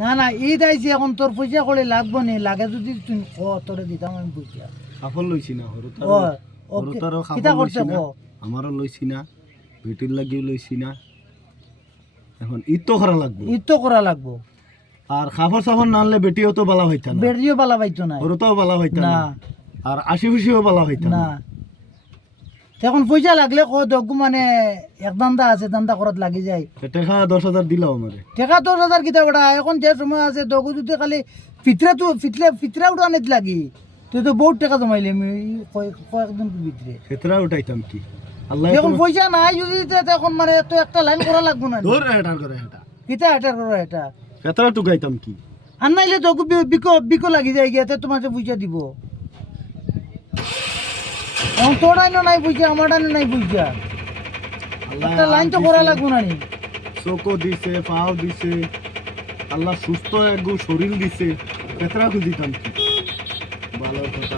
না না ঈদ আইছে এখন তোর পয়সা করে লাগবো নি লাগে যদি তুই ক তোরে দিতাম আমি পয়সা কাপড় লইছি না ও হরতারও কিতা কাপড় করতে লইছি না কো আমারও লইছি না বেটির লাগিও লইছি না এখন ঈদ তো করা লাগবে ঈদ তো করা লাগবো আর কাপড় সাপড় না আনলে বেটিও তো বালা হইতা না বেরিও পালা পাইতো না হরতাও বালা হইতা না না আর আশি খুশিও বালা হইতা না না এখন পয়সা লাগলে ক দগু মানে এক দান্দা আছে দান্দা করাত লাগি যায় টাকা 10,000 দিলাও আমারে টাকা 10,000 কিতা বেটা এখন যে সময় আছে দগু যদি খালি ফিতরা উঠানিত লাগি তুই তো বহুত টাকা জমাইলি আমি কয়েকদিন ভিতরে ক্ষেত্রা উঠাইতাম কি আল্লাহ এখন পয়সা নাই যদি এখন মানে তো একটা লাইন করা লাগবো না ধর এটার করে এটা কিতা এটার করো এটা ক্ষেত্রা টুকাইতাম কি আর নাইলে দগু বিকো লাগি যায় গিয়াতে তোমার পয়সা দিব এখন তোর আইনো নাই পয়সা আমার আইনো নাই পয়সা একটা লাইন তো করা লাগবো না নি চোখও দিছে পাও দিছে আল্লাহ সুস্থ একগু শরীর দিছে ক্ষেত্রা খুঁজিতাম কি ভালো কথা